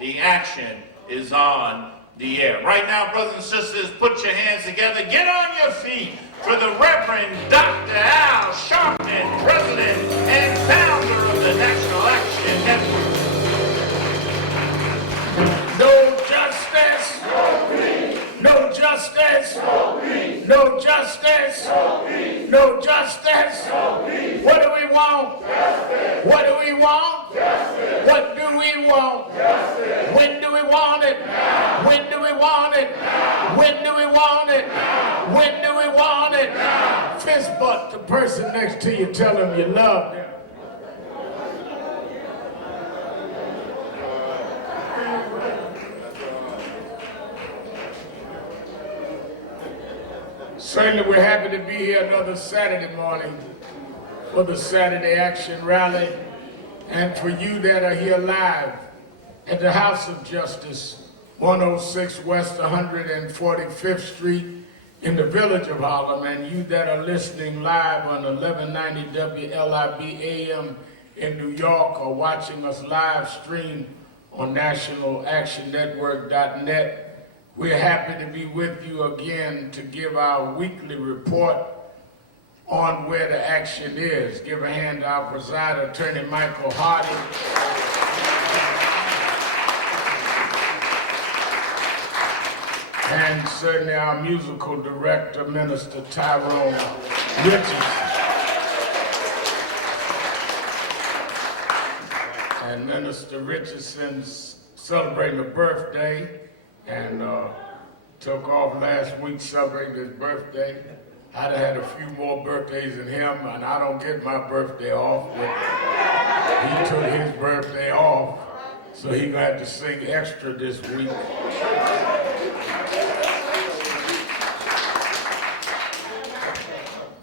The action is on the air. Right now, brothers and sisters, put your hands together. Get on your feet for the Reverend Dr. Al Sharpton, President and founder of the National Action Network. No justice. No peace. No justice. No peace. No justice. No peace. No justice. No peace. What do we want? Justice. What do we want? Justice. What do we want? Justice. When do we want it? Now. When do we want it? Now. When do we want it? Now. When do we want it? Now. Fist bump the person next to you, tell them you love them. Certainly we're happy to be here another Saturday morning for the Saturday Action Rally, and for you that are here live at the House of Justice, 106 West 145th Street in the village of Harlem, and you that are listening live on 1190 WLIB AM in New York or watching us live stream on nationalactionnetwork.net. We're happy to be with you again to give our weekly report on where the action is. Give a hand to our presider, Attorney Michael Hardy. And certainly our musical director, Minister Tyrone Richardson. And Minister Richardson's celebrating a birthday, and took off last week celebrating his birthday. I'd have had a few more birthdays than him, and I don't get my birthday off, but he took his birthday off, so he gonna have to sing extra this week.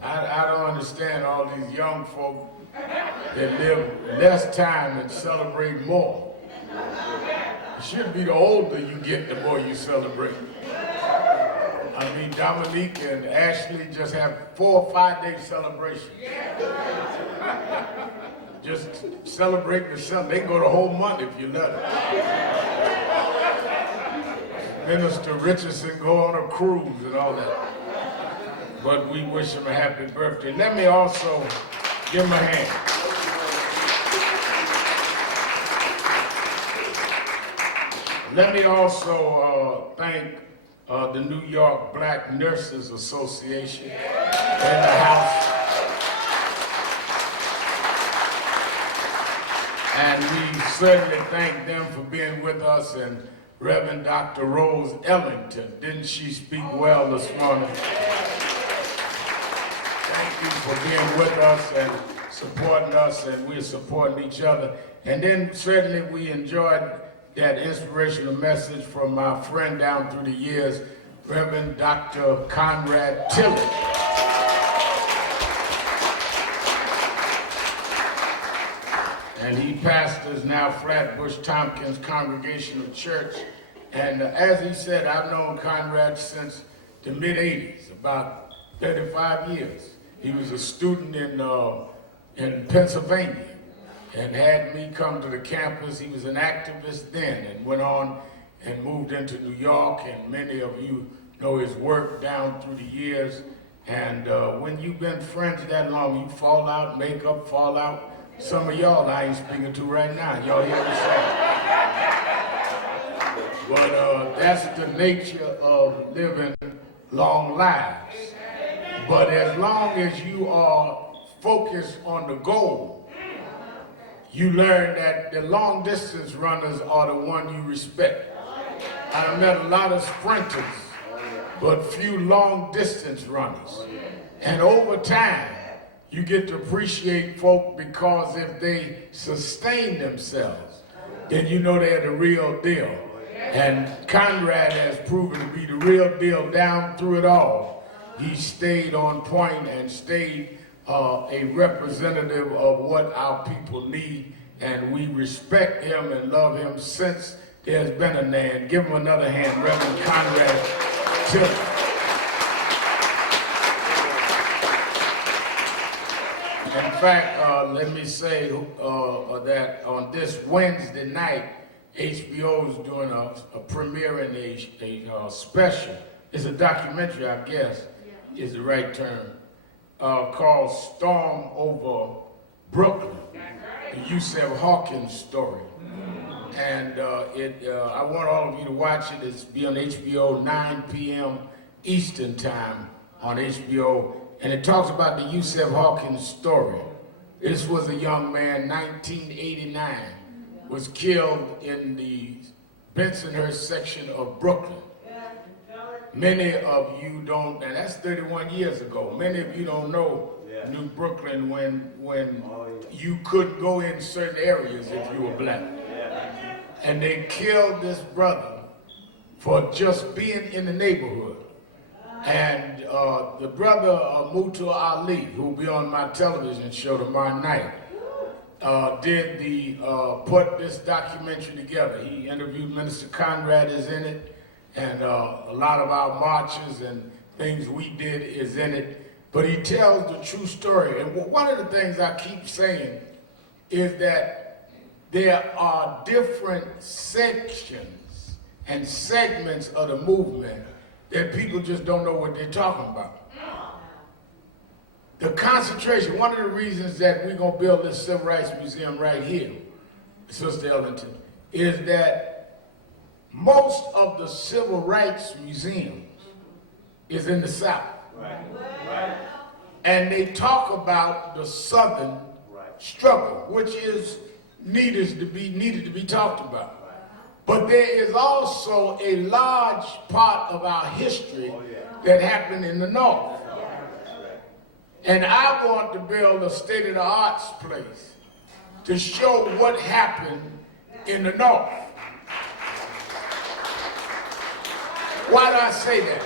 I don't understand all these young folk that live less time and celebrate more. It should be the older you get, the more you celebrate. I mean, Dominique and Ashley just have 4 or 5 day celebrations. Just celebrate the sun. They can go the whole month if you let them. Minister Richardson go on a cruise and all that. But we wish him a happy birthday. Let me also give him a hand. Let me also thank the New York Black Nurses Association and the House. And we certainly thank them for being with us, and Reverend Dr. Rose Ellington. Didn't she speak well this morning? Thank you for being with us and supporting us, and we're supporting each other. And then certainly we enjoyed that inspirational message from my friend down through the years, Reverend Dr. Conrad Tillett. And he pastors now Flatbush Tompkins Congregational Church. And as he said, I've known Conrad since the mid-'80s, about 35 years. He was a student in Pennsylvania, and had me come to the campus. He was an activist then and went on and moved into New York, and many of you know his work down through the years. And when you've been friends that long, you fall out, make up, fall out. Some of y'all I ain't speaking to right now. Y'all hear me say? But that's the nature of living long lives. But as long as you are focused on the goal, you learn that the long distance runners are the one you respect. I met a lot of sprinters, but few long distance runners. And over time, you get to appreciate folk, because if they sustain themselves, then you know they're the real deal. And Conrad has proven to be the real deal down through it all. He stayed on point and stayed a representative of what our people need, and we respect him and love him since there's been a NAN. Give him another hand, Reverend Conrad Tillett. In fact, let me say that on this Wednesday night HBO is doing a premiere in a special. It's a documentary, I guess, is the right term, called Storm Over Brooklyn, the Yusef Hawkins story. And I want all of you to watch it. It's be on HBO, 9 p.m. Eastern time on HBO. And it talks about the Yusef Hawkins story. This was a young man, 1989, was killed in the Bensonhurst section of Brooklyn. Many of you don't, and that's 31 years ago, many of you don't know New Brooklyn when you couldn't go in certain areas if you were black. And they killed this brother for just being in the neighborhood. And the brother, Mutu Ali, who will be on my television show tomorrow night, put this documentary together. He interviewed Minister Conrad is in it, and a lot of our marches and things we did is in it. But he tells the true story. And one of the things I keep saying is that there are different sections and segments of the movement that people just don't know what they're talking about. The concentration, one of the reasons that we're gonna build this Civil Rights Museum right here, Sister Ellington, is that most of the civil rights museums is in the South. Right. And they talk about the Southern struggle, which is needed to be talked about. But there is also a large part of our history that happened in the North. And I want to build a state-of-the-arts place to show what happened in the North. Why do I say that?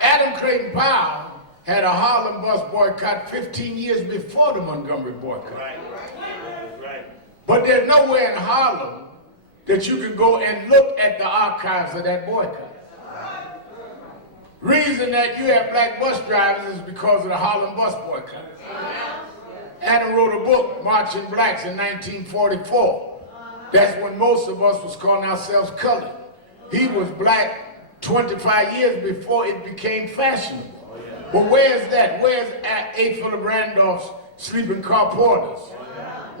Adam Clayton Powell had a Harlem bus boycott 15 years before the Montgomery boycott. Right. But there's nowhere in Harlem that you can go and look at the archives of that boycott. Reason that you have black bus drivers is because of the Harlem bus boycott. Adam wrote a book, Marching Blacks, in 1944. That's when most of us was calling ourselves colored. He was black 25 years before it became fashionable. But where's that? Where's A. Philip Randolph's sleeping car porters?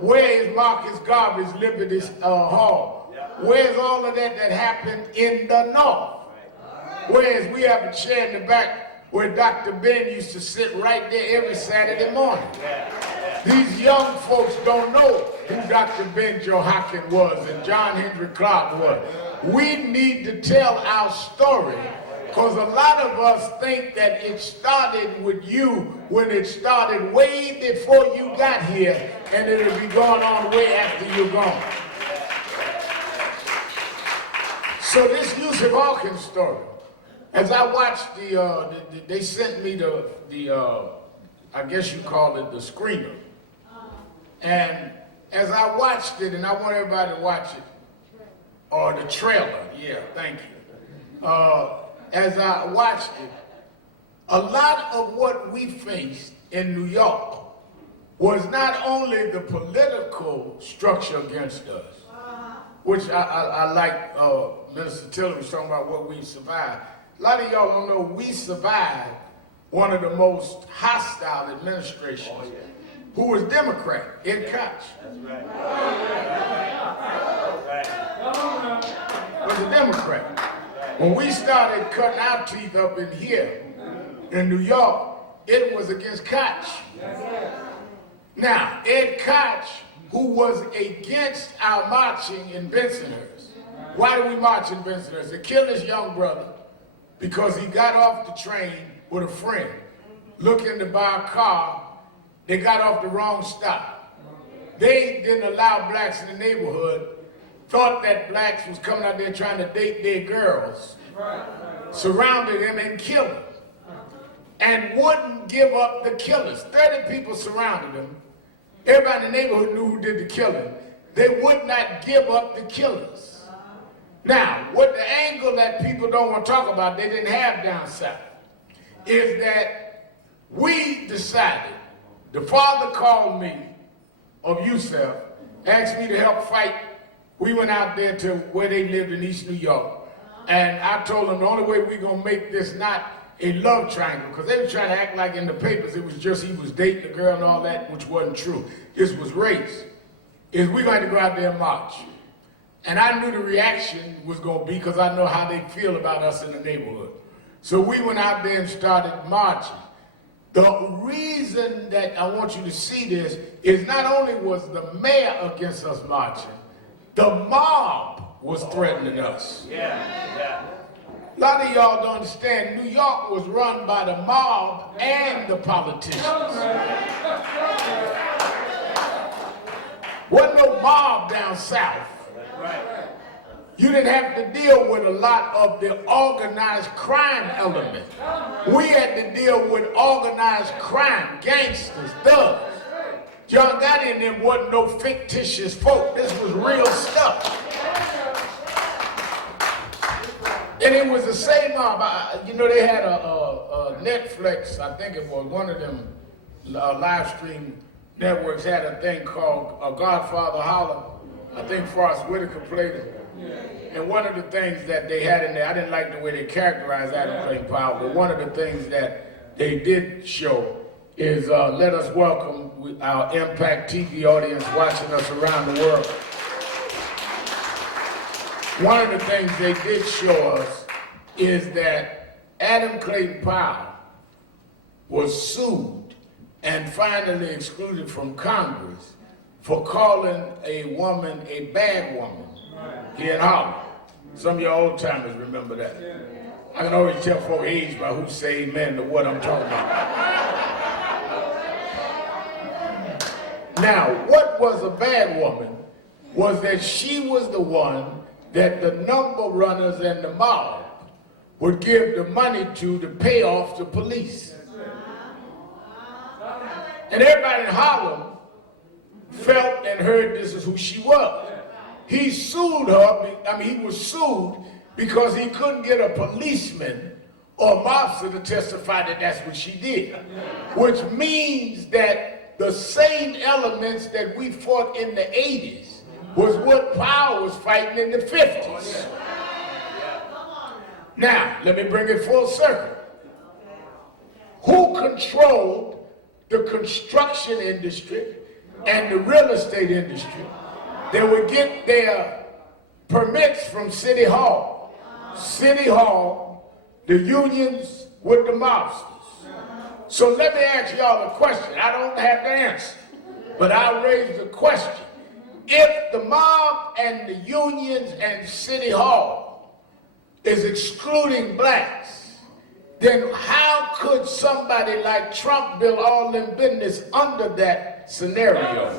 Where is Marcus Garvey's Liberty Hall? Where's all of that happened in the North? Whereas we have a chair in the back where Dr. Ben used to sit right there every Saturday morning. These young folks don't know who Dr. Ben Joachim was and John Henry Clark was. We need to tell our story, because a lot of us think that it started with you when it started way before you got here, and it'll be going on way after you're gone. So this Yusef Hawkins story, as I watched they sent me I guess you call it the screener. And as I watched it, and I want everybody to watch it, or the trailer, yeah, thank you. As I watched it, a lot of what we faced in New York was not only the political structure against us, which I like Minister Tiller was talking about what we survived. A lot of y'all don't know we survived one of the most hostile administrations who was Democrat, Ed Koch. That's right. Was a Democrat. When we started cutting our teeth up in here, in New York, it was against Koch. Now, Ed Koch, who was against our marching in Bensonhurst. Why do we march in Bensonhurst? They killed this young brother because he got off the train with a friend, looking to buy a car. They got off the wrong stop. They didn't allow blacks in the neighborhood, thought that blacks was coming out there trying to date their girls, surrounded him and killed him, and wouldn't give up the killers. 30 people surrounded him. Everybody in the neighborhood knew who did the killing. They would not give up the killers. Now, what the angle that people don't want to talk about, they didn't have down south, is that we decided, the father called me, of Yusef, asked me to help fight we went out there to where they lived in East New York. And I told them the only way we're going to make this not a love triangle, because they were trying to act like in the papers it was just he was dating the girl and all that, which wasn't true. This was race. Is we're going to go out there and march. And I knew the reaction was going to be because I know how they feel about us in the neighborhood. So we went out there and started marching. The reason that I want you to see this is not only was the mayor against us marching, the mob was threatening us. Yeah. A lot of y'all don't understand, New York was run by the mob and the politicians. Wasn't no mob down south. You didn't have to deal with a lot of the organized crime element. We had to deal with organized crime, gangsters, thugs. John Gotti and them wasn't no fictitious folk. This was real stuff. And it was the same mob. You know, they had a Netflix, I think it was one of them live stream networks had a thing called Godfather Holler. I think Forrest Whitaker played it. And one of the things that they had in there, I didn't like the way they characterized Adam Clayton Powell, but one of the things that they did show is let us welcome our Impact TV audience watching us around the world. One of the things they did show us is that Adam Clayton Powell was sued and finally excluded from Congress for calling a woman a bad woman here in Harlem. Some of your old timers remember that. I can always tell folk age by who say amen to what I'm talking about. Now, what was a bad woman was that she was the one that the number runners and the mob would give the money to pay off the police. And everybody in Harlem felt and heard this is who she was. He sued her, he was sued because he couldn't get a policeman or a mobster to testify that that's what she did. Which means that the same elements that we fought in the 80s was what Powell was fighting in the 50s. Now, let me bring it full circle. Who controlled the construction industry and the real estate industry? They would get their permits from City Hall. City Hall, the unions with the mobsters. So let me ask y'all a question. I don't have the answer, but I'll raise the question. If the mob and the unions and City Hall is excluding blacks, then how could somebody like Trump build all them business under that scenario?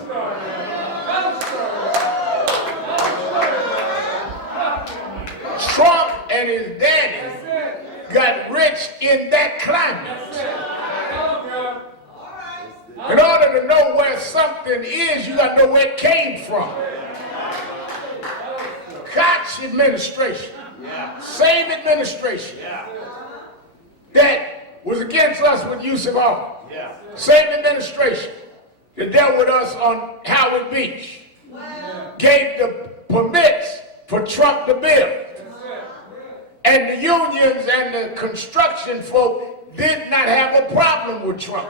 Trump and his daddy got rich in that climate. In order to know where something is, you got to know where it came from. Koch administration, same administration that was against us with use of arms. Same administration that dealt with us on Howard Beach, gave the permits for Trump to build. And the unions and the construction folk did not have a problem with Trump.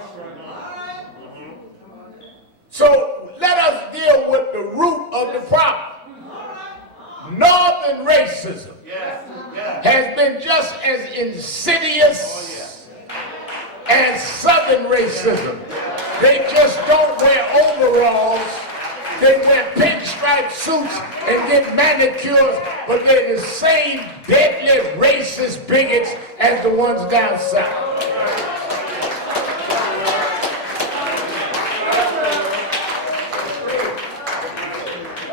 So let us deal with the root of the problem. Northern racism has been just as insidious as Southern racism. They just don't wear overalls. They wear pinstripe suits and get manicures, but they're the same deadly racist bigots as the ones down south.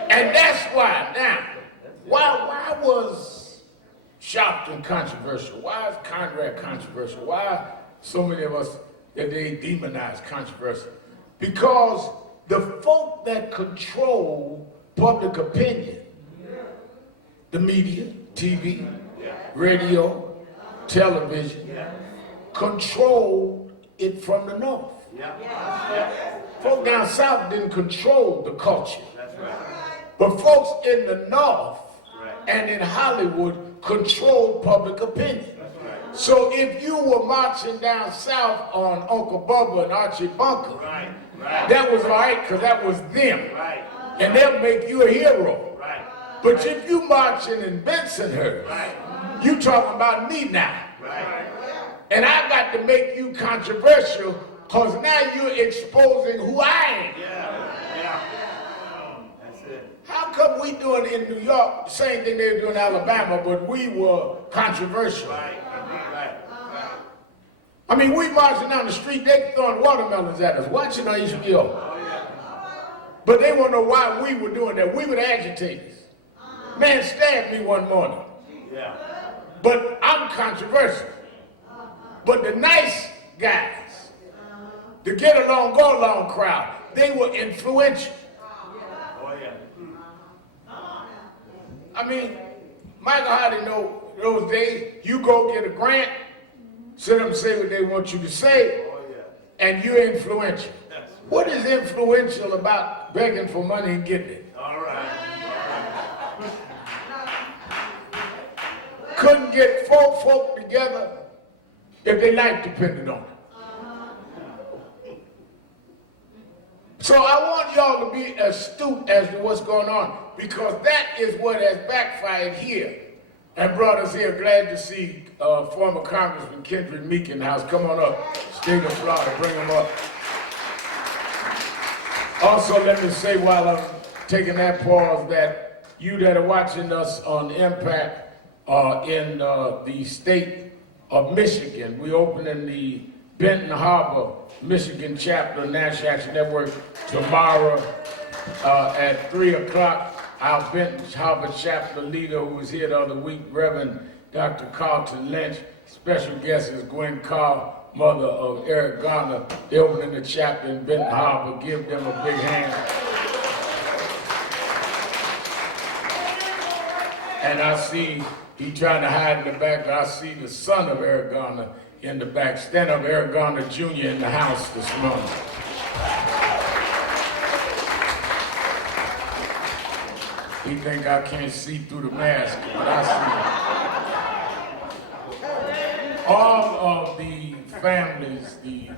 And that's why now, why was Sharpton controversial? Why is Conrad controversial? Why so many of us that they demonize controversial? Because the folk that control public opinion, the media, TV, radio, television, control it from the north. Folk down south didn't control the culture. But folks in the North and in Hollywood control public opinion. So if you were marching down south on Uncle Bubba and Archie Bunker, that was all right because that was them. And they'll make you a hero. But if you marching in Bensonhurst, you talking about me now. And I got to make you controversial because now you're exposing who I am. How come we doing in New York the same thing they were doing in Alabama, but we were controversial? I mean, we marching down the street, they throwing watermelons at us, watching on HBO. But they want to know why we were doing that. We were the agitators. Man stabbed me one morning. But I'm controversial. But the nice guys, the get along, go along crowd, they were influential. I mean, Michael Hardy know those days, you go get a grant, sit up and say what they want you to say, and you're influential. What is influential about begging for money and getting it? Couldn't get four folk together if their life depended on it. So I want y'all to be astute as to what's going on, because that is what has backfired here and brought us here. Glad to see former Congressman Kendrick Meek in the house. Come on up, state of Florida, bring him up. Also, let me say while I'm taking that pause that you that are watching us on Impact in the state of Michigan, we opening the Benton Harbor, Michigan chapter of National Action Network tomorrow at 3 o'clock. Our Benton Harbor chapter leader who was here the other week, Reverend Dr. Carlton Lynch. Special guest is Gwen Carr, mother of Eric Garner. They're opening the chapter in Benton Harbor. Give them a big hand. And I see he trying to hide in the back, but I see the son of Eric Garner in the back. Stand up, Eric Garner Jr. in the house this morning. He think I can't see through the mask, but I see. All of the families, the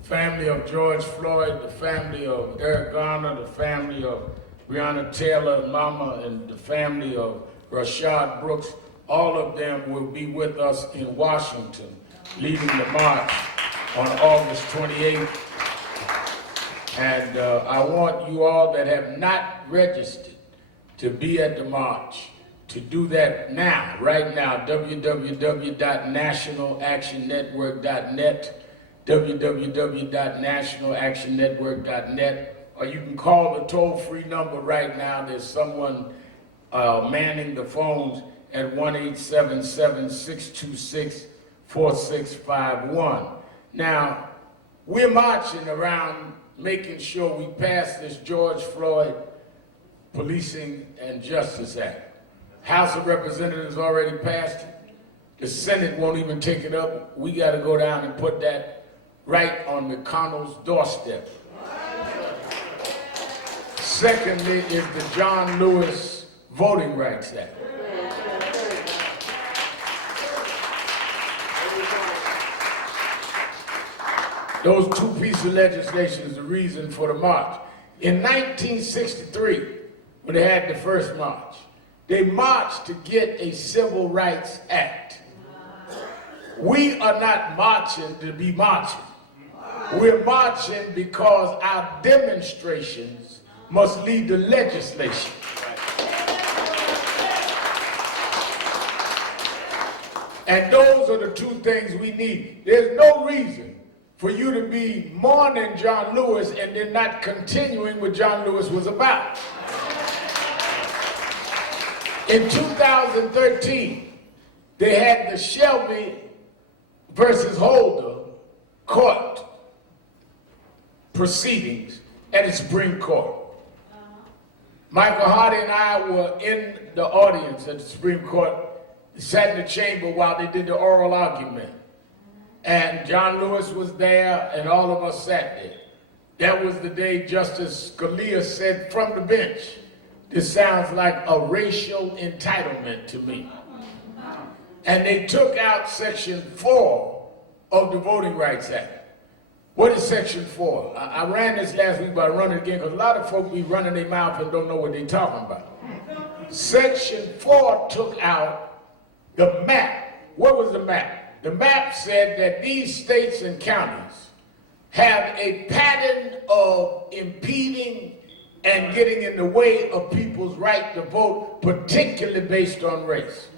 family of George Floyd, the family of Eric Garner, the family of Breonna Taylor, Mama, and the family of Rashad Brooks, all of them will be with us in Washington, leading the march on August 28th. And I want you all that have not registered to be at the march to do that now, right now, www.nationalactionnetwork.net, www.nationalactionnetwork.net, or you can call the toll-free number right now. There's someone manning the phones at 1-877-626-4651. Now, we're marching around making sure we pass this George Floyd Policing and Justice Act. House of Representatives already passed it. The Senate won't even take it up. We got to go down and put that right on McConnell's doorstep. Secondly is the John Lewis Voting Rights Act. Those two pieces of legislation is the reason for the march. In 1963, when they had the first march, they marched to get a Civil Rights Act. We are not marching to be marching. We're marching because our demonstrations must lead to legislation. And those are the two things we need. There's no reason for you to be mourning John Lewis and then not continuing what John Lewis was about. In 2013, they had the Shelby versus Holder court proceedings at the Supreme Court. Michael Hardy and I were in the audience at the Supreme Court, sat in the chamber while they did the oral argument. And John Lewis was there, and all of us sat there. That was the day Justice Scalia said from the bench This sounds like a racial entitlement to me. And they took out Section 4 of the Voting Rights Act. What is Section 4? I ran this last week, but I run it again because a lot of folks be running their mouth and don't know what they're talking about. Section 4 took out the map. What was the map? The map said that these states and counties have a pattern of impeding and getting in the way of people's right to vote, particularly based on race.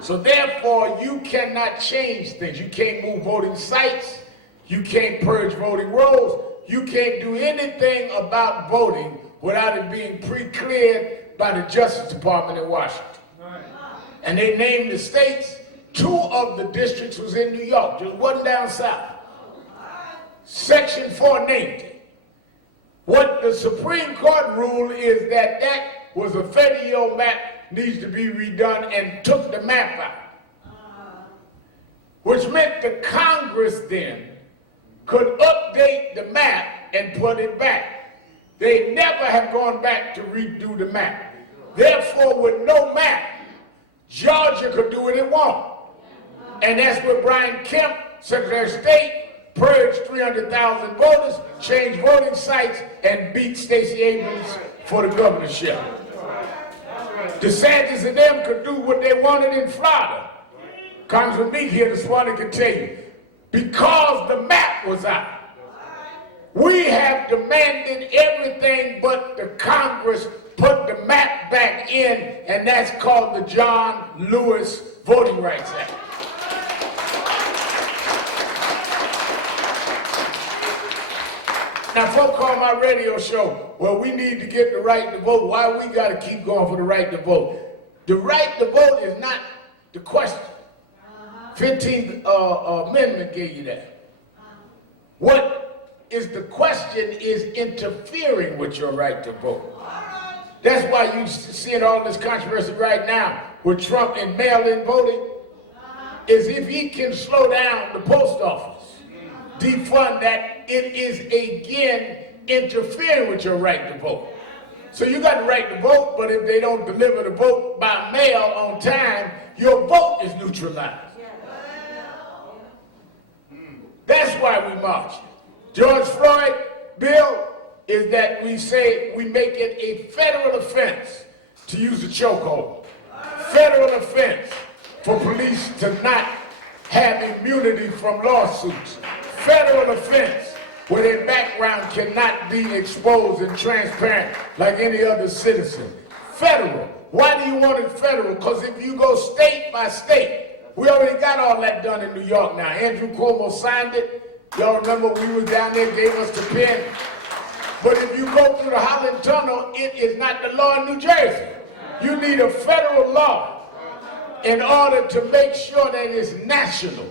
So therefore, you cannot change things. You can't move voting sites. You can't purge voting rolls. You can't do anything about voting without it being pre-cleared by the Justice Department in Washington. And they named the states. 2 of the districts was in New York, just one down south. Section 4 named it. What the Supreme Court ruled is that that was a 30-year-old map, needs to be redone, and took the map out. Which meant the Congress then could update the map and put it back. They never have gone back to redo the map. Therefore, with no map, Georgia could do what it wants. And that's what Brian Kemp, Secretary of State, purged 300,000 voters, changed voting sites, and beat Stacey Abrams for the governorship. DeSantis and them could do what they wanted in Florida. Congressman Meek here this morning could tell you, because the map was out. We have demanded everything but the Congress put the map back in, and that's called the John Lewis Voting Rights Act. Now, folk call my radio show, well, we need to get the right to vote. Why we got to keep going for the right to vote? The right to vote is not the question. 15th Amendment gave you that. What is the question is interfering with your right to vote. That's why you seeing all this controversy right now with Trump and mail-in voting, is if he can slow down the post office, defund that, it is again interfering with your right to vote. So you got the right to vote, but if they don't deliver the vote by mail on time, your vote is neutralized. That's why we march. George Floyd bill is that we say we make it a federal offense to use a chokehold. Federal offense for police to not have immunity from lawsuits. Federal offense where their background cannot be exposed and transparent like any other citizen. Federal. Why do you want it federal? Because if you go state by state, we already got all that done in New York now. Andrew Cuomo signed it. Y'all remember we were down there, gave us the pen. But if you go through the Holland Tunnel, it is not the law in New Jersey. You need a federal law in order to make sure that it's national.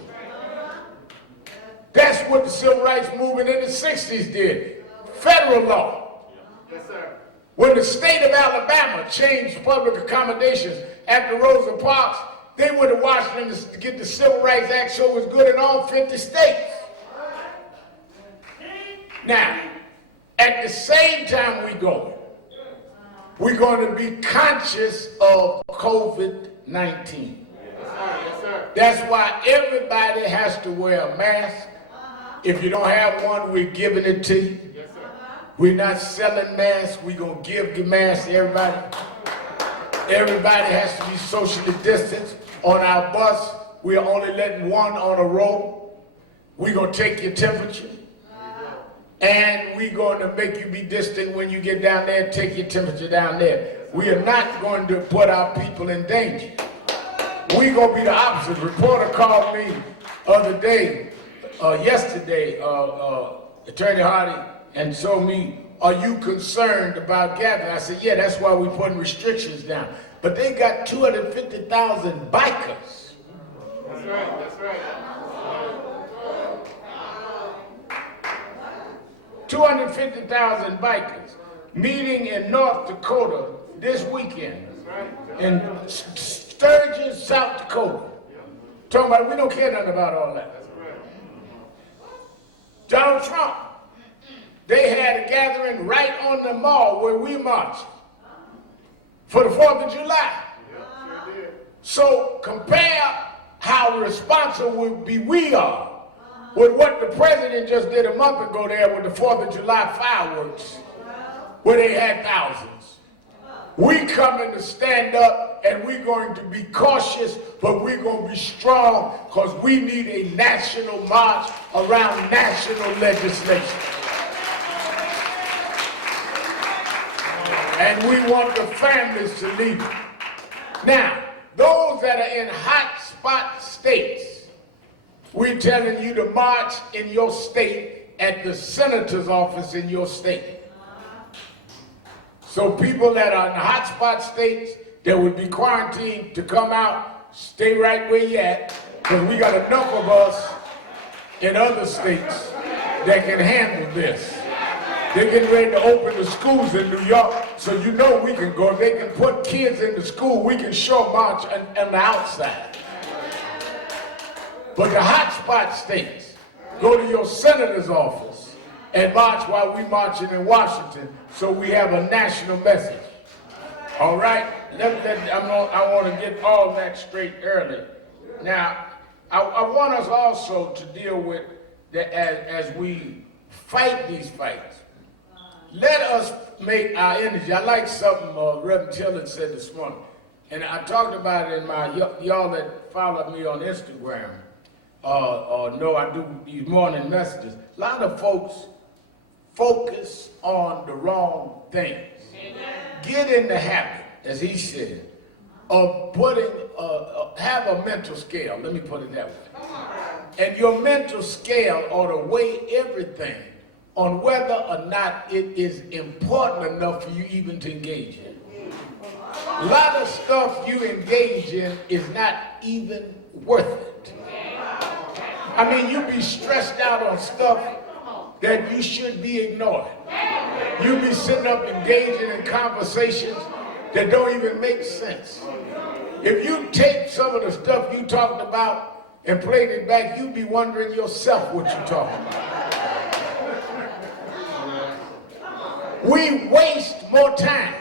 That's what the civil rights movement in the 60s did. Federal law. Yes, sir. When the state of Alabama changed public accommodations after Rosa Parks, they went to Washington to get the Civil Rights Act so it was good in all 50 states. Now, at the same time we're going to be conscious of COVID-19. Yes, sir. That's why everybody has to wear a mask. If you don't have one, we're giving it to you. Yes, sir. We're not selling masks. We're going to give the masks to everybody. Everybody has to be socially distanced. On our bus, we're only letting one on a row. We're going to take your temperature. And we're going to make you be distant when you get down there and take your temperature down there. We are not going to put our people in danger. We're going to be the opposite. A reporter called me yesterday, Attorney Hardy, and told me, are you concerned about gathering? I said, yeah, that's why we're putting restrictions down. But they got 250,000 bikers. That's right, that's right. 250,000 bikers meeting in North Dakota this weekend, in Sturgis, South Dakota. Talking about we don't care nothing about all that. Donald Trump, they had a gathering right on the mall where we marched. for the 4th of July. So compare how responsible we are with what the president just did a month ago there with the 4th of July fireworks, where they had thousands. We coming to stand up, and we're going to be cautious, but we're going to be strong, because we need a national march around national legislation. And we want the families to lead it. Now, those that are in hot spot states, we're telling you to march in your state at the senator's office in your state. So people that are in hotspot states that would be quarantined to come out, stay right where you at, because we got enough of us in other states that can handle this. They're getting ready to open the schools in New York, so you know we can go. If they can put kids in the school, we can sure march on the outside. But the hotspot states, go to your senator's office and march while we marching in Washington, so we have a national message. All right? I want to get all that straight early. Now, I want us also to deal with, as we fight these fights, let us make our energy. I like something Reverend Tillett said this morning, and I talked about it in my, y'all that follow me on Instagram, know I do these morning messages. A lot of folks focus on the wrong things. Get in the habit, as he said, of putting, have a mental scale, let me put it that way. And your mental scale ought to weigh everything on whether or not it is important enough for you even to engage in. A lot of stuff you engage in is not even worth it. I mean, you be stressed out on stuff that you should be ignoring. You be sitting up engaging in conversations that don't even make sense. If you take some of the stuff you talked about and played it back, you'd be wondering yourself what you're talking about. We waste more time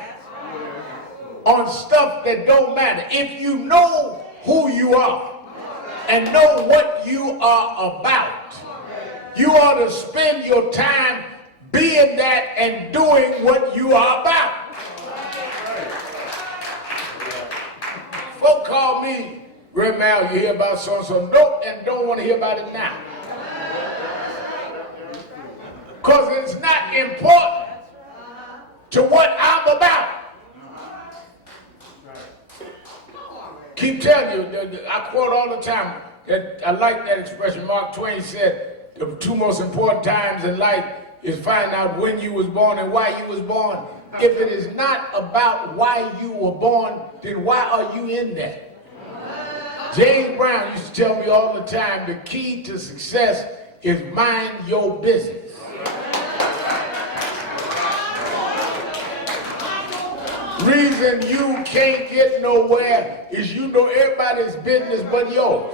on stuff that don't matter. If you know who you are and know what you are about, you ought to spend your time being that and doing what you are about. Folk call me, Reverend Mal, you hear about so-and-so? Nope, and don't want to hear about it now. Because it's not important to what I'm about. Keep telling you, I quote all the time, that I like that expression. Mark Twain said, the two most important times in life is finding out when you was born and why you was born. If it is not about why you were born, then why are you in that? James Brown used to tell me all the time, the key to success is mind your business. Reason you can't get nowhere is you know everybody's business but yours.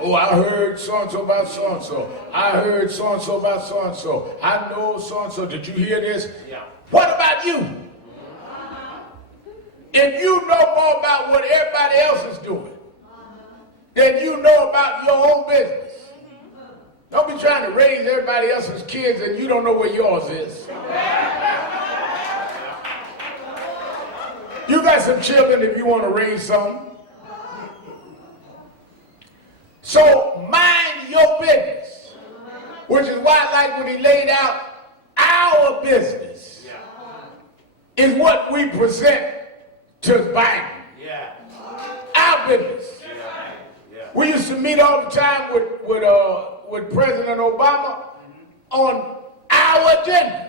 Oh, I heard so-and-so about so-and-so. I heard so-and-so about so-and-so. I know so-and-so. Did you hear this? Yeah. What about you? If you know more about what everybody else is doing than you know about your own business, don't be trying to raise everybody else's kids and you don't know where yours is. You got some children if you want to raise some. So mind your business, which is why I like when he laid out our business is what we present to Biden. Our business. We used to meet all the time with President Obama on our agenda.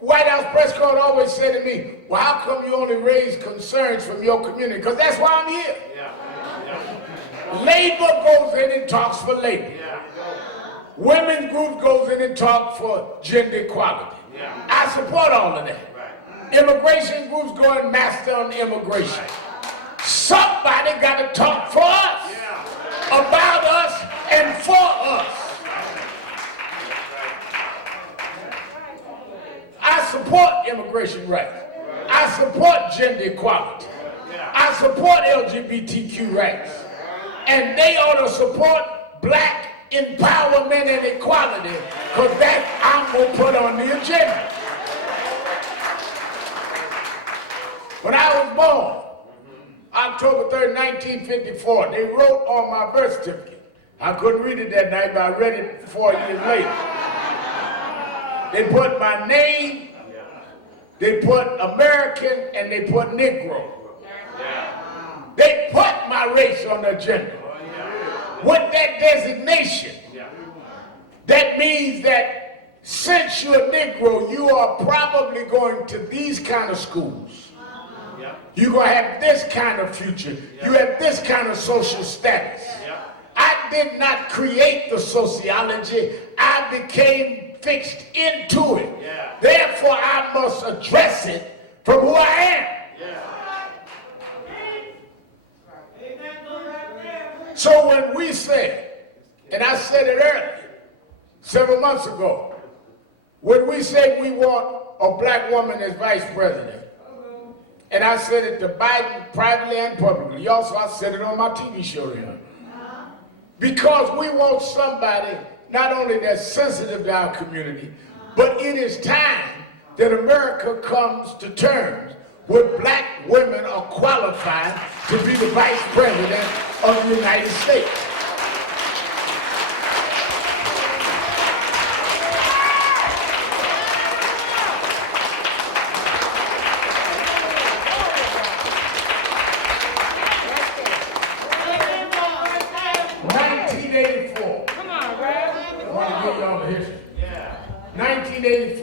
White House press corps always said to me, well, how come you only raise concerns from your community? Because that's why I'm here. Labor goes in and talks for labor. Women's group goes in and talks for gender equality. I support all of that. Immigration groups go and master on immigration. Somebody got to talk for us, about us, and for us. I support immigration rights. I support gender equality. I support LGBTQ rights. And they ought to support black empowerment and equality, because that I'm going to put on the agenda. When I was born, October 3rd, 1954, they wrote on my birth certificate. I couldn't read it that night, but I read it 4 years later. They put my name, they put American, and they put Negro. They put my race on the agenda. With that designation, that means that since you're a Negro, you are probably going to these kind of schools. You're going to have this kind of future. You have this kind of social status. I did not create the sociology. I became fixed into it. Therefore, I must address it from who I am. So when we say, and I said it earlier, several months ago, when we say we want a black woman as vice president, and I said it to Biden privately and publicly, also I said it on my TV show to him, because we want somebody not only that's sensitive to our community, but it is time that America comes to terms with black women are qualified to be the vice president of the United States.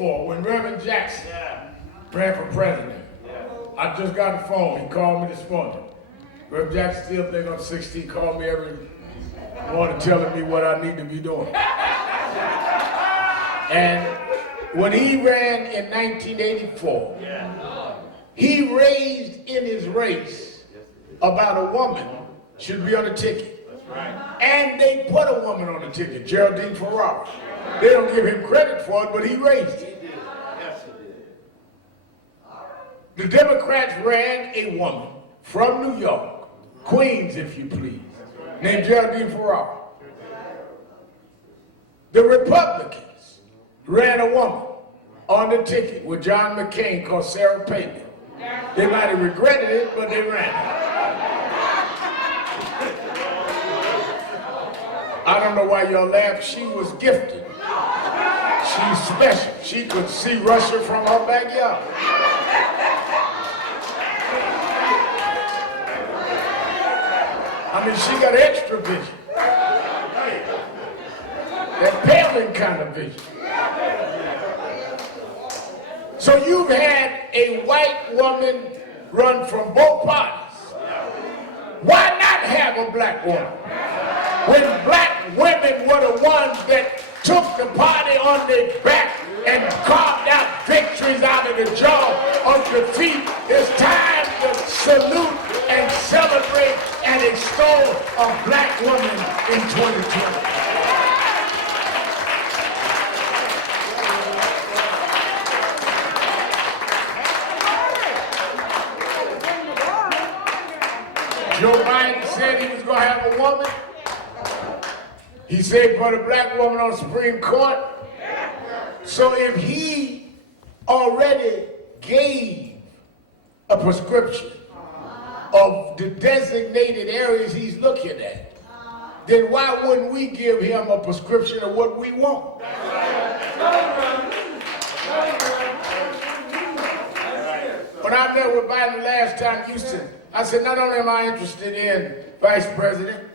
When Reverend Jackson ran for president, I just got a phone. He called me this morning. Reverend Jackson still think I'm 16, called me every morning telling me what I need to be doing. And when he ran in 1984, he raised in his race about a woman should be on the ticket. And they put a woman on the ticket, Geraldine Ferraro. They don't give him credit for it, but he raised it. The Democrats ran a woman from New York, Queens, if you please, named Geraldine Ferraro. The Republicans ran a woman on the ticket with John McCain called Sarah Palin. They might have regretted it, but they ran it. I don't know why y'all laugh. She was gifted. She's special. She could see Russia from her backyard. I mean, she got extra vision. That Palin kind of vision. So you've had a white woman run from both parties. Why not have a black woman? When black women were the ones that took the party on their back and carved out victories out of the jaw of defeat, it's time to salute and celebrate and extol a black woman in 2020. Joe Biden said he was going to have a woman. He said put a black woman on the Supreme Court. So if he already gave a prescription of the designated areas he's looking at, then why wouldn't we give him a prescription of what we want? When I met with Biden last time, Houston, I said, not only am I interested in vice president,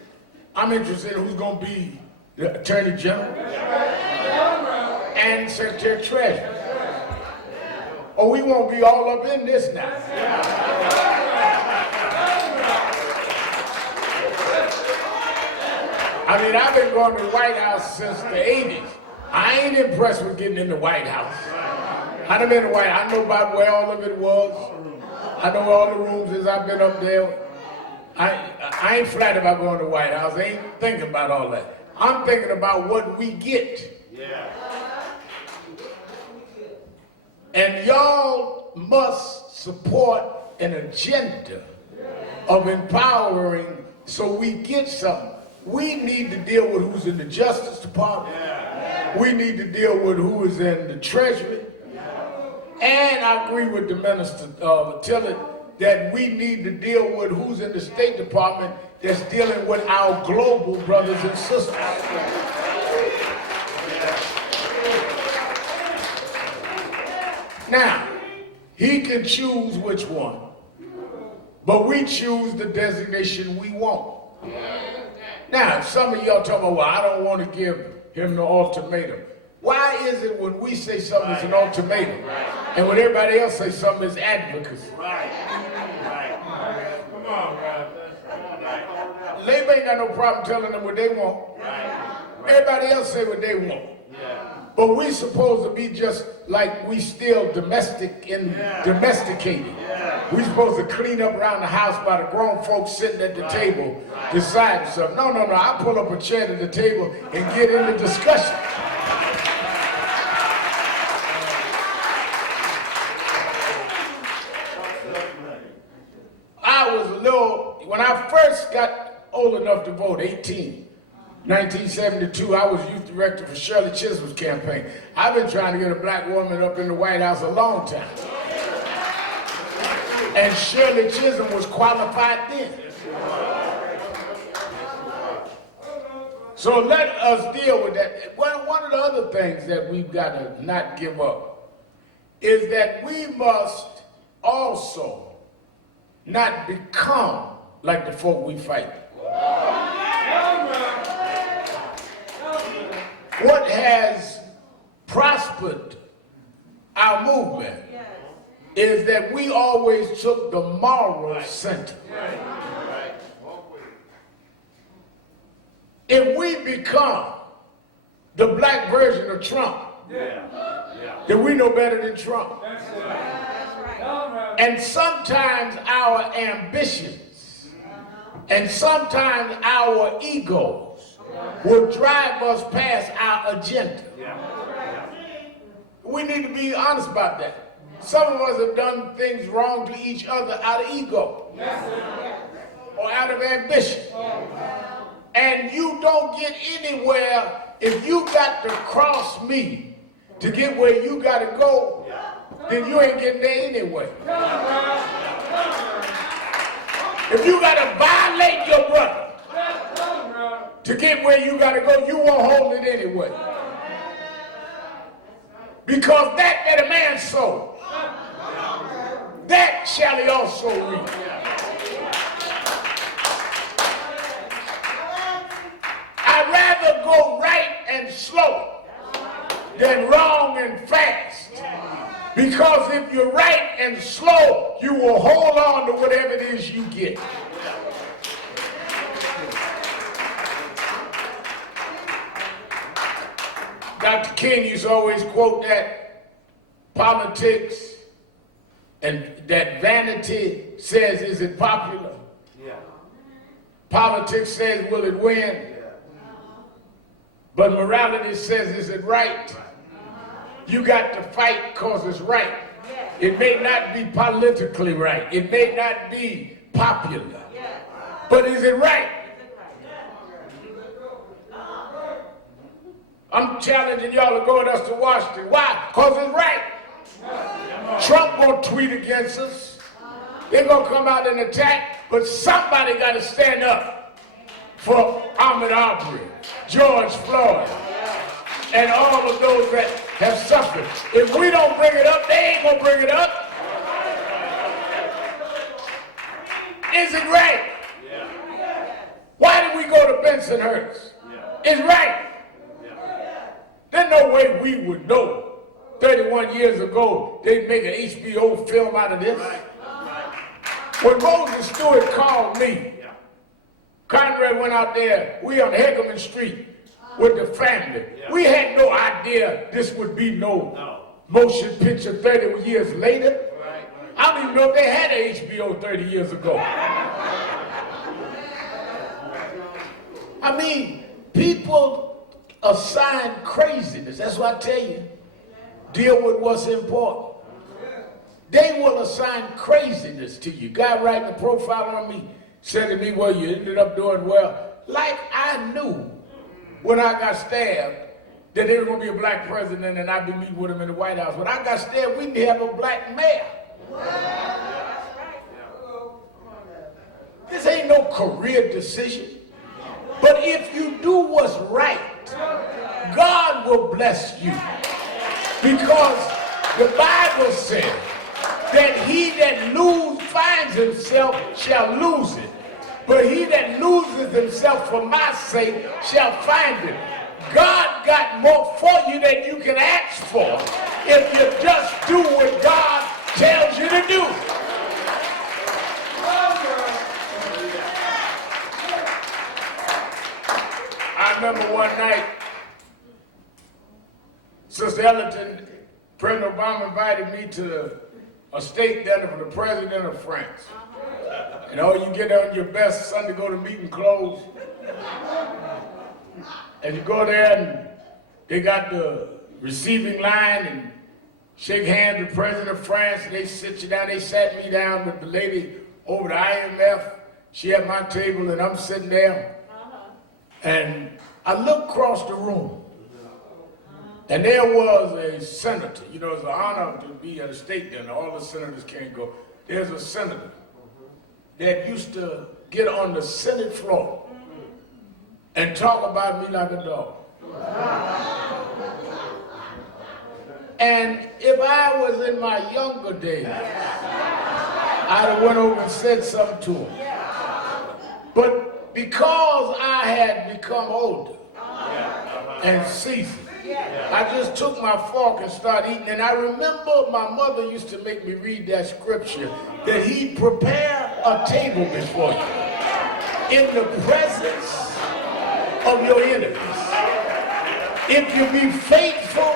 I'm interested in who's going to be the Attorney General and Secretary of Treasury. Or we won't be all up in this now. I mean, I've been going to the White House since the 80s. I ain't impressed with getting in the White House. I done been in the White House. I know about where all of it was. I know all the rooms as I've been up there. I ain't flat about going to the White House. I ain't thinking about all that. I'm thinking about what we get. And y'all must support an agenda of empowering so we get something. We need to deal with who's in the Justice Department. We need to deal with who is in the Treasury. And I agree with the Minister Tillett that we need to deal with who's in the State Department that's dealing with our global brothers and sisters. Now, he can choose which one, but we choose the designation we want. Now, some of y'all talking about, well, I don't want to give him the ultimatum. Why is it when we say something is an ultimatum, and when everybody else says something is advocacy? Right. Come on, brother. Labor ain't got no problem telling them what they want. Everybody else say what they want. But we supposed to be just like we still domesticated. We supposed to clean up around the house by the grown folks sitting at the table deciding something. No, I pull up a chair to the table and get in the discussion. When I first got old enough to vote, 1972, I was youth director for Shirley Chisholm's campaign. I've been trying to get a black woman up in the White House a long time. And Shirley Chisholm was qualified then. So let us deal with that. One of the other things that we've got to not give up is that we must also not become like the folk we fight. What has prospered our movement is that we always took the moral center. If we become the black version of Trump, then we know better than Trump. And sometimes our ambitions and sometimes our egos will drive us past our agenda. We need to be honest about that. Some of us have done things wrong to each other out of ego or out of ambition. And you don't get anywhere if you got to cross me to get where you got to go, then you ain't getting there anyway. If you got to violate your brother to get where you got to go, you won't hold it anyway. Because that a man sow, that shall he also reap. I'd rather go right and slow than wrong and fast. Because if you're right and slow, you will hold on to whatever it is you get. Dr. King used to always quote that politics and that vanity says, is it popular? Politics says, will it win? But morality says, is it right? You got to fight because it's right. It may not be politically right. It may not be popular. But is it right? I'm challenging y'all to go with us to Washington. Why? Because it's right. Trump won't tweet against us. They're going to come out and attack, but somebody got to stand up for Ahmaud Arbery, George Floyd, and all of those that have suffered. If we don't bring it up, they ain't going to bring it up. Is it right? Why did we go to Bensonhurst? It's right. There's no way we would know 31 years ago they'd make an HBO film out of this. When Moses Stewart called me, Conrad went out there, we on Hegelman Street with the family. We had no idea this would be no motion picture 30 years later. I don't even know if they had an HBO 30 years ago. I mean, people assign craziness. That's why I tell you, deal with what's important. they will assign craziness to you. Guy writing a profile on me said to me, well, you ended up doing well. Like I knew when I got stabbed that there was going to be a black president and I'd be meeting with him in the White House. When I got stabbed, we didn't have a black mayor. This ain't no career decision. But if you do what's right, God will bless you. Because the Bible says that he that finds himself shall lose it. But he that loses himself for my sake shall find it. God got more for you than you can ask for if you just do what God tells you to do. I remember one night, Sister Ellington, President Obama invited me to a state dinner for the President of France. And all you get on your best Sunday go to meeting clothes. And you go there and they got the receiving line and shake hands with the President of France. And they sit you down. They sat me down with the lady over the IMF. She at my table and I'm sitting there. And I looked across the room. And there was a senator. You know, it's an honor to be at a state dinner. All the senators can't go. There's a senator that used to get on the Senate floor and talk about me like a dog. And if I was in my younger days, I'd have went over and said something to him. But because I had become older and seasoned, I just took my fork and started eating. And I remember my mother used to make me read that scripture that he'd prepare a table before you in the presence of your enemies. If you be faithful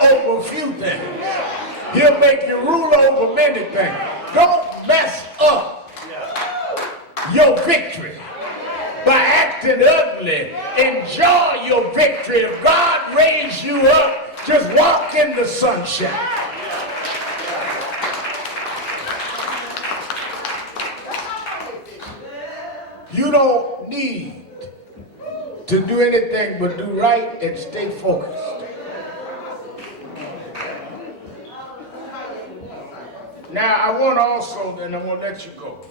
over a few things, he'll make you rule over many things. Don't mess up your victory by acting ugly. Enjoy your victory. If God raised you up, just walk in the sunshine. You don't need to do anything but do right and stay focused. Now, I want also, then I'm going to let you go.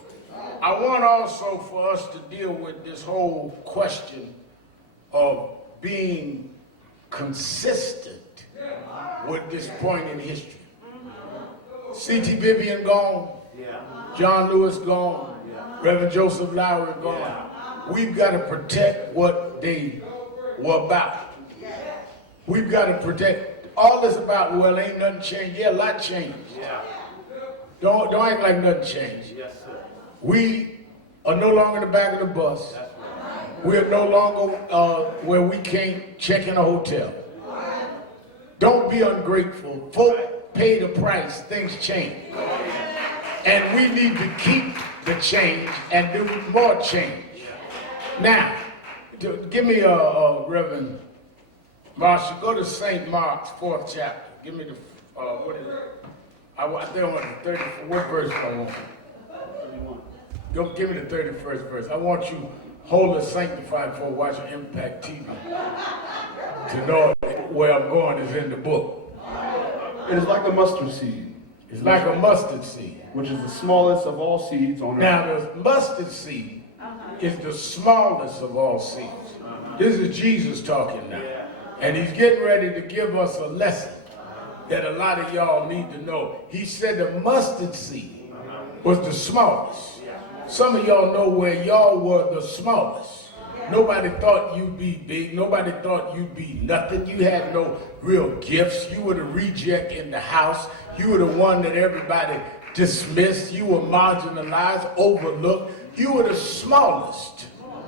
I want also for us to deal with this whole question of being consistent with this point in history. C.T. Vivian gone, John Lewis gone, Reverend Joseph Lowry gone. We've got to protect what they were about. We've got to protect all this about, well, ain't nothing changed. Yeah, a lot changed. Don't act like nothing changed. We are no longer in the back of the bus. We are no longer where we can't check in a hotel. Don't be ungrateful. Folk pay the price. Things change. And we need to keep the change and do more change. Now, give me Reverend Marshall. Go to St. Mark's 4th chapter. Give me the, what is it? I think I want the 30th. What verse do I want? Don't give me the 31st verse. I want you wholly sanctified for watching Impact TV to know where I'm going is in the book. It is like a mustard seed. It's like a mustard seed. Which is the smallest of all seeds on earth. Now, the mustard seed is the smallest of all seeds. This is Jesus talking now. And he's getting ready to give us a lesson that a lot of y'all need to know. He said the mustard seed was the smallest. Some of y'all know where y'all were the smallest. Nobody thought you'd be big. Nobody thought you'd be nothing. You had no real gifts. You were the reject in the house. You were the one that everybody dismissed. You were marginalized, overlooked. You were the smallest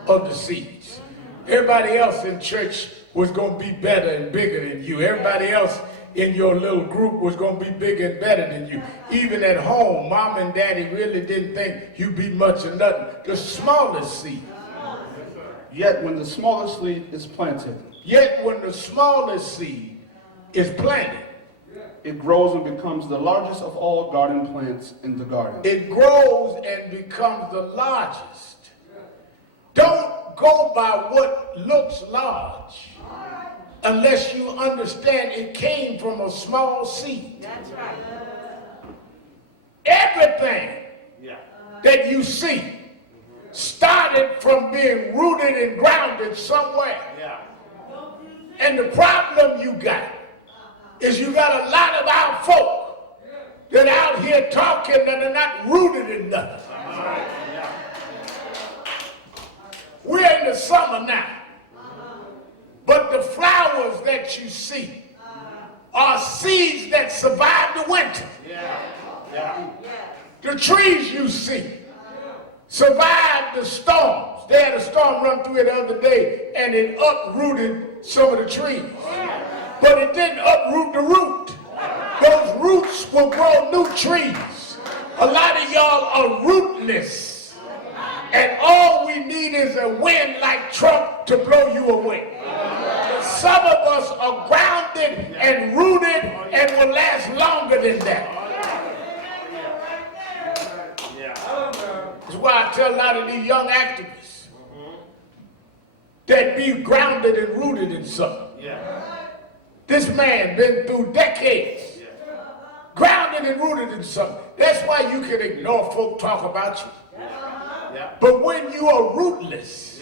of the seeds. Everybody else in church was going to be better and bigger than you. Everybody else in your little group was going to be bigger and better than you. Even at home, mom and daddy really didn't think you'd be much or nothing. The smallest seed. Yet when the smallest seed is planted. Yet when the smallest seed is planted. It grows and becomes the largest of all garden plants in the garden. It grows and becomes the largest. Don't go by what looks large unless you understand it came from a small seed. That's right. Everything that you see started from being rooted and grounded somewhere. And the problem you got is you got a lot of our folk that out here talking that are not rooted in nothing. We're in the summer now, but the flowers that you see are seeds that survived the winter. The trees you see survived the storms. They had a storm run through it the other day, and it uprooted some of the trees. But it didn't uproot the root. Those roots will grow new trees. A lot of y'all are rootless. And all we need is a wind like Trump to blow you away. But some of us are grounded and rooted and will last longer than that. That's why I tell a lot of these young activists that be grounded and rooted in something. This man been through decades, grounded and rooted in something. That's why you can ignore folk talk about you. But when you are rootless,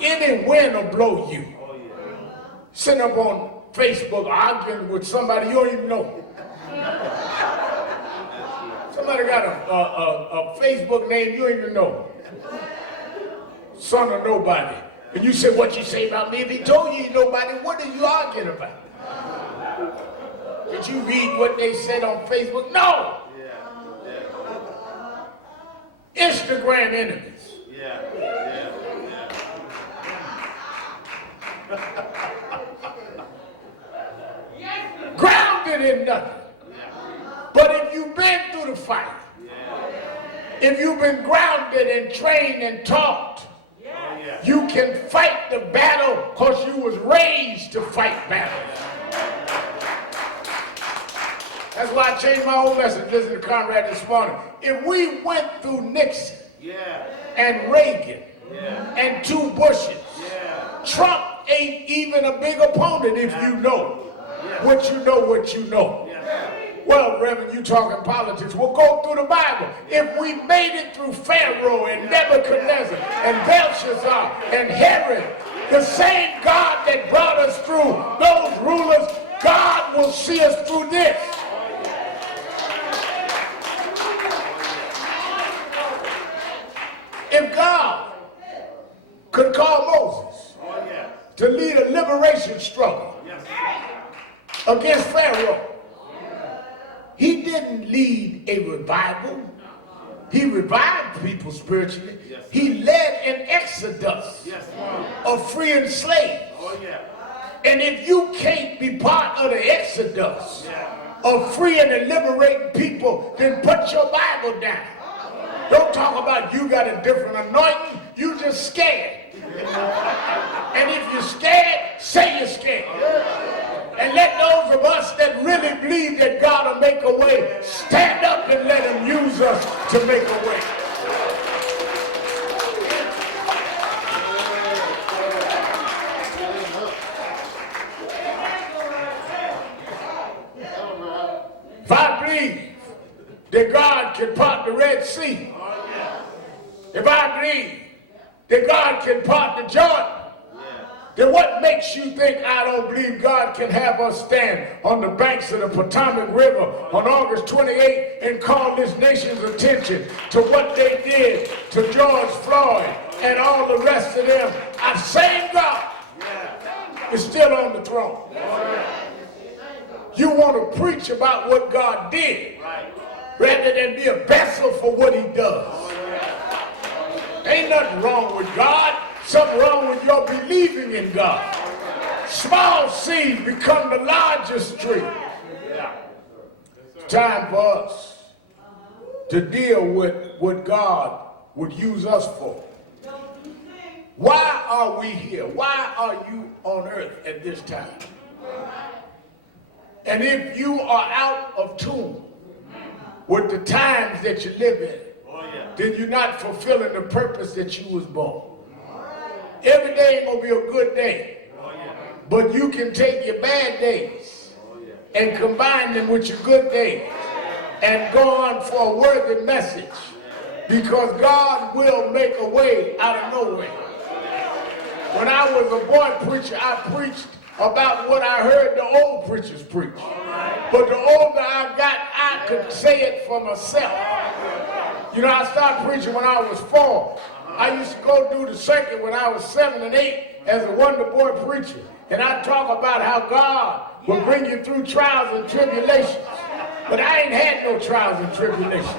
any wind will blow you. Sitting up on Facebook arguing with somebody you don't even know. Somebody got a Facebook name you don't even know. Son of nobody. And you say, what you say about me? If he told you nobody, what are you arguing about? Did you read what they said on Facebook? No. Instagram enemies. Grounded in nothing. But if you've been through the fight, if you've been grounded and trained and taught, you can fight the battle because you was raised to fight battles. That's why I changed my whole message. Listen to Conrad this morning. If we went through Nixon and Reagan and two Bushes, Trump ain't even a big opponent if you know what you know, what you know. Well, Reverend, you talking politics. We'll go through the Bible. If we made it through Pharaoh and Nebuchadnezzar and Belshazzar and Herod, the same God that brought us through those rulers, God will see us through this. If God could call Moses to lead a liberation struggle against Pharaoh, he didn't lead a revival. He revived people spiritually. He led an exodus of freeing slaves. And if you can't be part of the exodus of freeing and liberating people, then put your Bible down. Don't talk about you got a different anointing. You just scared. And if you're scared, say you're scared. And let those of us that really believe that God will make a way stand up and let him use us to make a way. If I believe that God can part the Red Sea, if I believe that God can part the Jordan, then what makes you think I don't believe God can have us stand on the banks of the Potomac River on August 28th and call this nation's attention to what they did to George Floyd and all the rest of them? Our same God is still on the throne. You want to preach about what God did rather than be a vessel for what he does. Ain't nothing wrong with God. Something wrong with your believing in God. Small seeds become the largest tree. It's time for us to deal with what God would use us for. Why are we here? Why are you on earth at this time? And if you are out of tune with the times that you live in, then you're not fulfilling the purpose that you was born. Every day ain't gonna be a good day, but you can take your bad days and combine them with your good days and go on for a worthy message, because God will make a way out of no way. When I was a boy preacher, I preached about what I heard the old preachers preach. But the older I got, I could say it for myself. You know, I started preaching when I was 4. I used to go do the circuit when I was 7 and 8 as a wonder boy preacher. And I talk about how God will bring you through trials and tribulations. But I ain't had no trials and tribulations.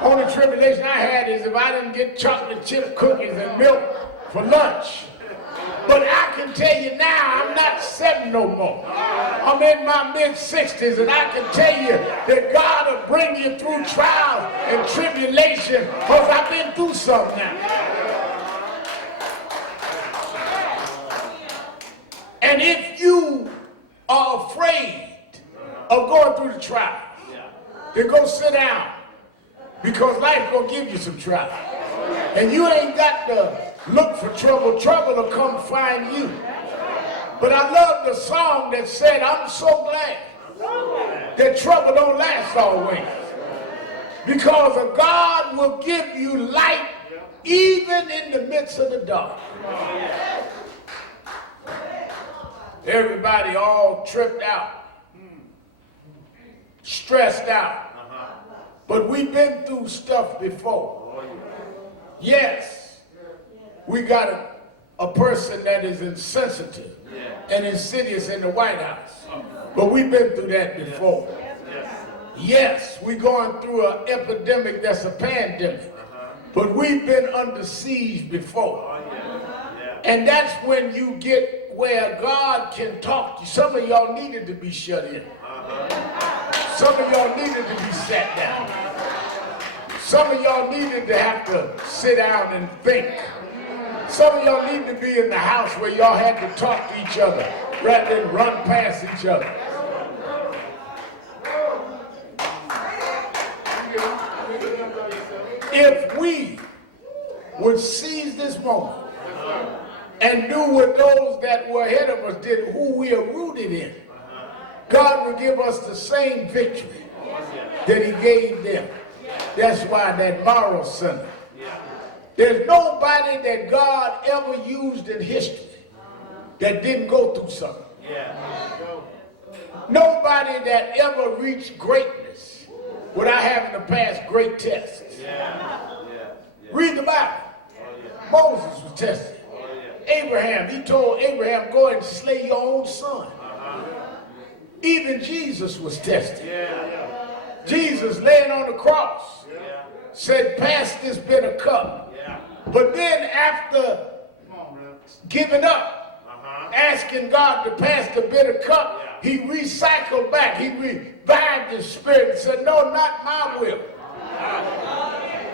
Only tribulation I had is if I didn't get chocolate chip cookies and milk for lunch. But I can tell you now, I'm not 7 no more. I'm in my mid-60s, and I can tell you that God will bring you through trials and tribulation, because I've been through something now. And if you are afraid of going through the trials, then go sit down, because life gonna give you some trials. And you ain't got to look for trouble. Trouble will come find you. But I love the song that said, I'm so glad that trouble don't last always, because a God will give you light even in the midst of the dark. Everybody all tripped out, stressed out. But we've been through stuff before. Yes, we got a person that is insensitive and insidious in the White House. But we've been through that before. Yes, we're going through an epidemic that's a pandemic. But we've been under siege before. And that's when you get where God can talk to you. Some of y'all needed to be shut in. Some of y'all needed to be sat down. Some of y'all needed to have to sit down and think. Some of y'all need to be in the house where y'all had to talk to each other rather than run past each other. If we would seize this moment and do what those that were ahead of us did, who we are rooted in, God will give us the same victory that he gave them. That's why that moral center. There's nobody that God ever used in history that didn't go through something. Nobody that ever reached greatness without having to pass great tests. Read the Bible. Moses was tested. Abraham, he told Abraham, go and slay your own son. Even Jesus was tested. Jesus laying on the cross said, pass this bitter cup. But then after giving up, asking God to pass the bitter cup, he recycled back. He revived his spirit and said, no, not my will,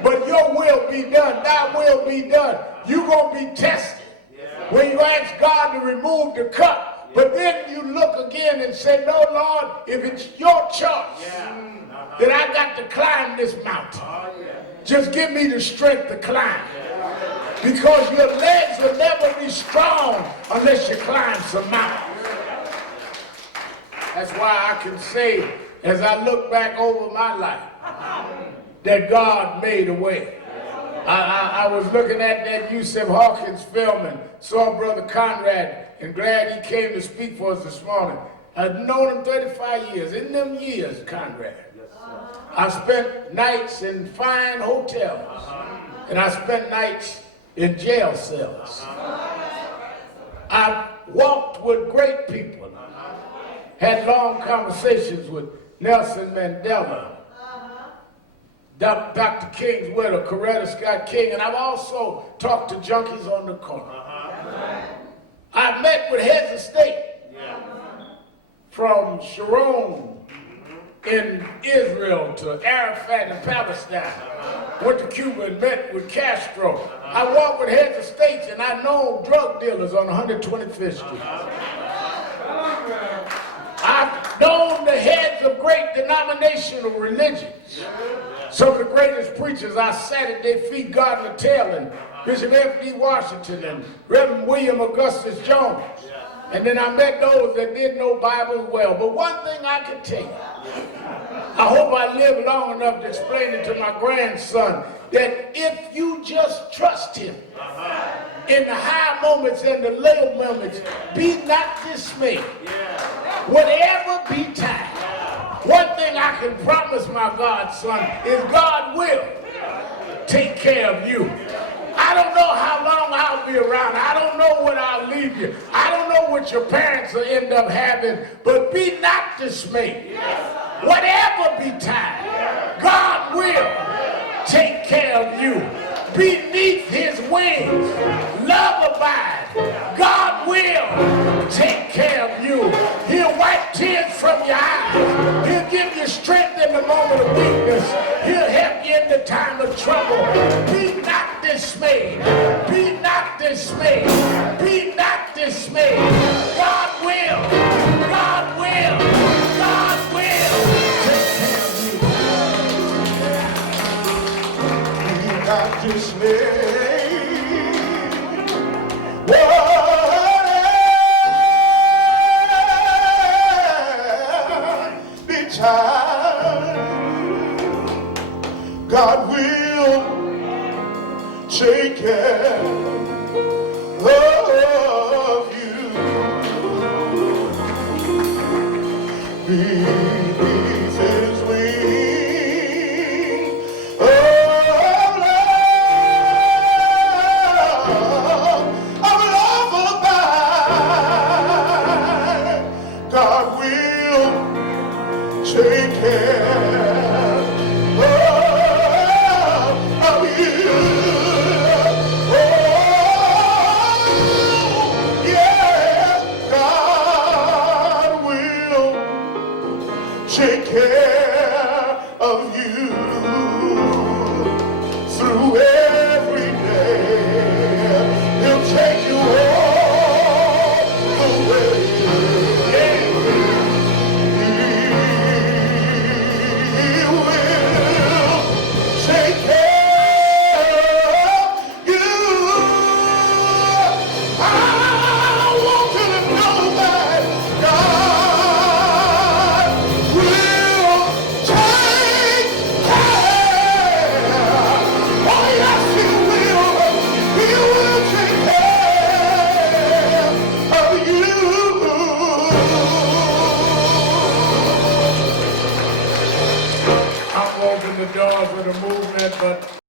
but your will be done. Thy will be done. You're going to be tested when you ask God to remove the cup. But then you look again and say, no, Lord, if it's your choice that I got to climb this mountain, just give me the strength to climb. Because your legs will never be strong unless you climb some mountains. That's why I can say, as I look back over my life, that God made a way. I was looking at that Yusef Hawkins film and saw Brother Conrad, and glad he came to speak for us this morning. I've known him 35 years. In them years, Conrad, I spent nights in fine hotels, and I spent nights in jail cells. I walked with great people, had long conversations with Nelson Mandela, Dr. King's widow, Coretta Scott King, and I've also talked to junkies on the corner. I met with heads of state from Sharon in Israel to Arafat in Palestine. Went to Cuba and met with Castro. I walked with heads of states, and I know drug dealers on 125th Street. I've known great denominational religions. Some of the greatest preachers I sat at their feet, Gardner Taylor, and Bishop F.D. Washington, and Reverend William Augustus Jones. And then I met those that didn't know Bible well. But one thing I can tell you, I hope I live long enough to explain it to my grandson, that if you just trust him in the high moments and the low moments, be not dismayed. Whatever betide. One thing I can promise my godson is God will take care of you. I don't know how long I'll be around. I don't know when I'll leave you. I don't know what your parents will end up having, but be not dismayed. Whatever betide, God will take care of you. Beneath his wings, love abide. God will take care of you. He'll wipe tears from your eyes. He'll give you strength in the moment of weakness. He'll help you in the time of trouble. Be not dismayed. Be not dismayed. Be not dismayed. God will. God will. God will take care of you. Be not dismayed. God will take care. Oh.